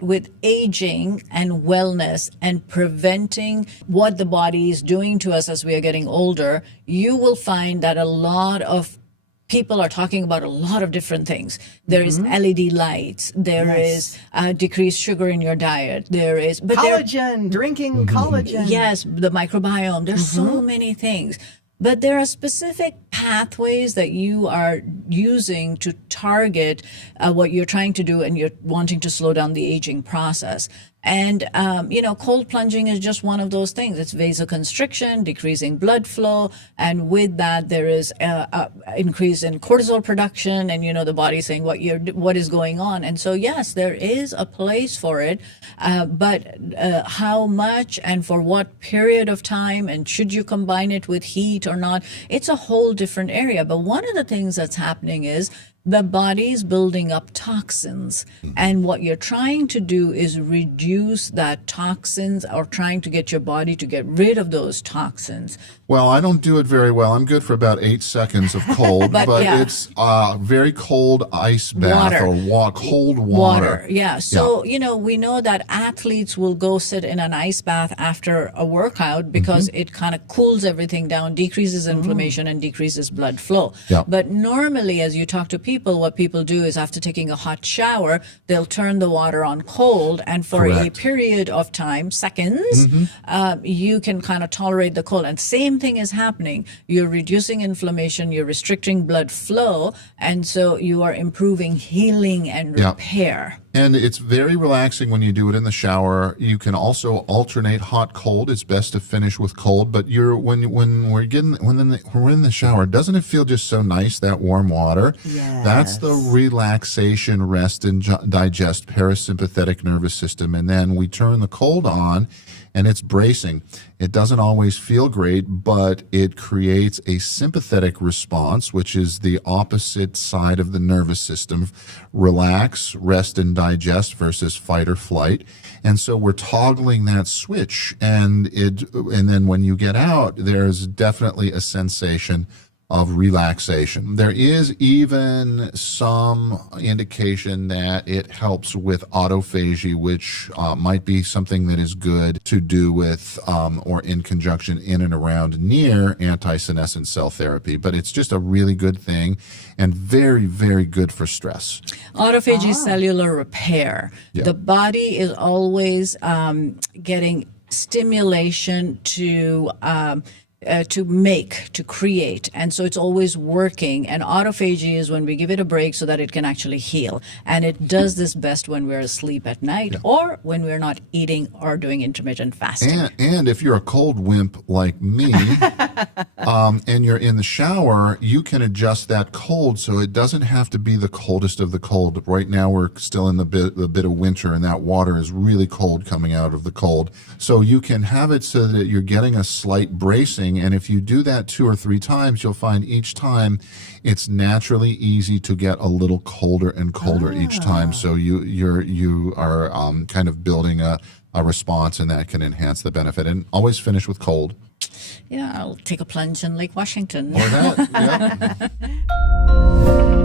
with aging and wellness and preventing what the body is doing to us as we are getting older, you will find that a lot of people are talking about a lot of different things. There is LED lights. There is decreased sugar in your diet. There is collagen, drinking collagen. Yes, the microbiome. There's so many things. But there are specific pathways that you are using to target what you're trying to do, and you're wanting to slow down the aging process. And, cold plunging is just one of those things. It's vasoconstriction, decreasing blood flow. And with that, there is increase in cortisol production. And, the body saying what is going on. And so, yes, there is a place for it. But how much and for what period of time, and should you combine it with heat or not? It's a whole different area. But one of the things that's happening is the body's building up toxins, and what you're trying to do is reduce that toxins, or trying to get your body to get rid of those toxins. Well, I don't do it very well. I'm good for about 8 seconds of cold, but it's very cold ice bath or cold water. Yeah. So, we know that athletes will go sit in an ice bath after a workout because it kind of cools everything down, decreases inflammation, and decreases blood flow. Yeah. But normally, as you talk to people, what people do is after taking a hot shower, they'll turn the water on cold, and for a period of time, seconds, you can kind of tolerate the cold. And same thing is happening. You're reducing inflammation, you're restricting blood flow, and so you are improving healing and repair. And it's very relaxing when you do it in the shower. You can also alternate hot cold. It's best to finish with cold, but when we're in the shower, doesn't it feel just so nice, that warm water? Yes. That's the relaxation, rest and digest parasympathetic nervous system. And then we turn the cold on, and it's bracing. It doesn't always feel great, but it creates a sympathetic response, which is the opposite side of the nervous system. Relax, rest, and digest versus fight or flight. And so we're toggling that switch, and then when you get out, there's definitely a sensation of relaxation. There is even some indication that it helps with autophagy, which might be something that is good to do with or in conjunction in and around near anti-senescent cell therapy. But it's just a really good thing and very, very good for stress. Autophagy is cellular repair. Yeah. The body is always getting stimulation to create. And so it's always working. And autophagy is when we give it a break so that it can actually heal. And it does this best when we're asleep at night or when we're not eating or doing intermittent fasting. And if you're a cold wimp like me, and you're in the shower, you can adjust that cold so it doesn't have to be the coldest of the cold. Right now we're still in the bit of winter, and that water is really cold coming out of the cold. So you can have it so that you're getting a slight bracing. And if you do that 2 or 3 times, you'll find each time it's naturally easy to get a little colder and colder each time. So you are kind of building a response, and that can enhance the benefit. And always finish with cold. Yeah, I'll take a plunge in Lake Washington. Or that, yeah.